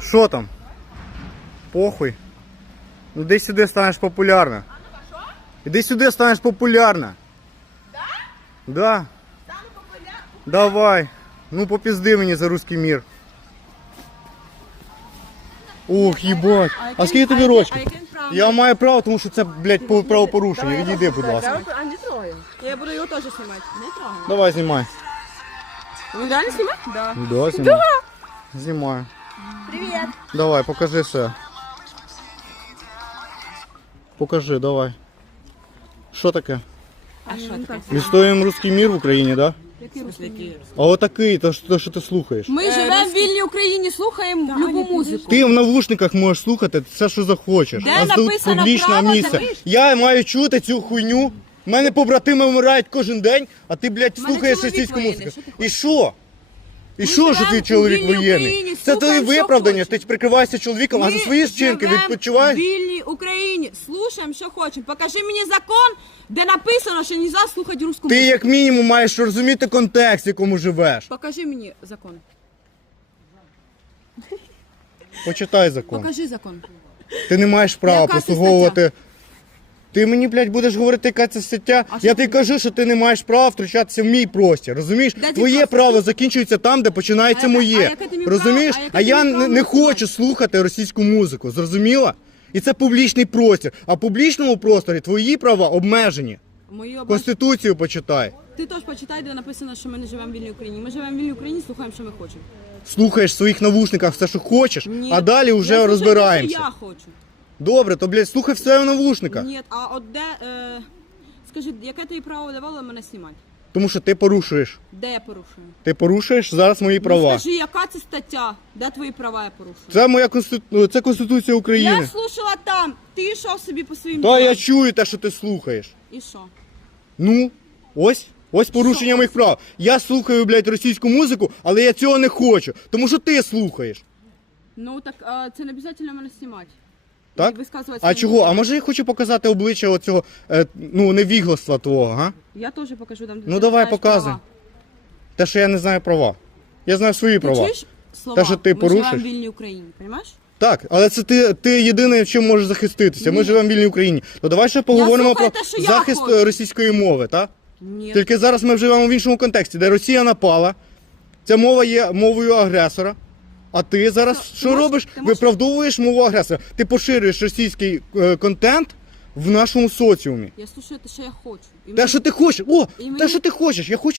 Що там? Похуй. Ну іди сюди станеш популярна. Іди сюди станеш популярна. Да? Да. Давай. Ну попізди мені за русский мір. Ух, їбать. А скільки тобі рочків? Я маю право, тому що це, блядь, по- правопорушення. Відійди, будь ласка. А не трогай. Я буду його теж знімати. Не трогай. Давай, знімай. Він реально знімає? Да. Да, знімай. Знімаю. Привіт. Давай, покажи ще. Покажи, давай. Що таке? А що таке? Відстоюємо русський мір в Україні, да? А отакий, то, що- то що ти слухаєш. Ми живемо в вільній Україні, слухаємо любу музику. Ти в навушниках можеш слухати все, що захочеш. Де а тут написано публічне право, місце. Я маю чути цю хуйню. У мене побратими вмирають кожен день, а ти, блядь, слухаєш чоловік російську музику. що ти І що? І що, що живемо ти чоловік вільній воєнний? Україні, Це слухаємо, що виправдання, ти хочеш. прикриваєшся чоловіком, а за свої вчинки відпочиваєш? вільній Україні, слухаємо, що хочемо. Покажи мені закон, де написано, що не можна слухати русську Ти як мінімум маєш розуміти контекст, в якому живеш. Покажи мені закон. Почитай закон. Покажи закон. Ти не маєш права Яка це послуговувати. Ти мені, блядь, будеш говорити, яка це стаття. А що Я тобі кажу, що ти не маєш права втручатися в мій простір. Розумієш? Де ти Твоє просто- право закінчується там, де починається А моє. а яке ти Розумієш? право- а А я ти не, право не називати? хочу слухати російську музику. Зрозуміла? І це публічний простір. А в публічному просторі твої права обмежені. Мої області. Конституцію почитай. Ти теж почитай, де написано, що ми не живемо в вільній Україні. Ми живемо в вільній Україні, слухаємо, що ми хочемо. Слухаєш в своїх навушниках все, що хочеш, Ні. а далі Я вже слухаю те, розбираємося. що Я хочу. Добре, то блядь, слухай все в навушниках. Ні, а от де. Е... Скажи, яке тобі право давало мене знімати? Тому що ти порушуєш. Де я порушую? Ти порушуєш зараз мої права. Ну, скажи, яка це стаття? Де твої права я порушую? Це моя конститу... це Конституція Я слушала там, ти йшов собі по своїм Та я чую те, що ти слухаєш. І що? Ну, ось. Ось порушення Що? моїх прав. Я слухаю, блядь, російську музику, але я цього не хочу. Тому що ти слухаєш. Ну так а, це не обов'язково мене знімати. Так? А чого? А може я хочу показати обличчя оцього, е, ну, невігластва твого, га? Я теж покажу там. де Ну, ти давай, знаєш показуй. права. Те, що я не знаю права. Я знаю свої Ти права. чуєш слова? Те, що ти Ми порушиш? живемо в вільній Україні, розумієш? Так, але це ти, ти єдине, чим можеш захиститися. Ми Ні. живемо в вільній Україні. То давай ще поговоримо слухаю про те, що я захист хочу. е, російської мови, так? Ні. Тільки зараз ми живемо в іншому контексті, де Росія напала, ця мова є мовою агресора. А ти зараз Що, ти що можеш- робиш? ти можеш- Виправдовуєш мову агресора. Ти поширюєш російський е, контент в нашому соціумі. Я слушаю те, що я хочу. І Те, що ти хочеш. О, І те, мені- що ти хочеш. Я хочу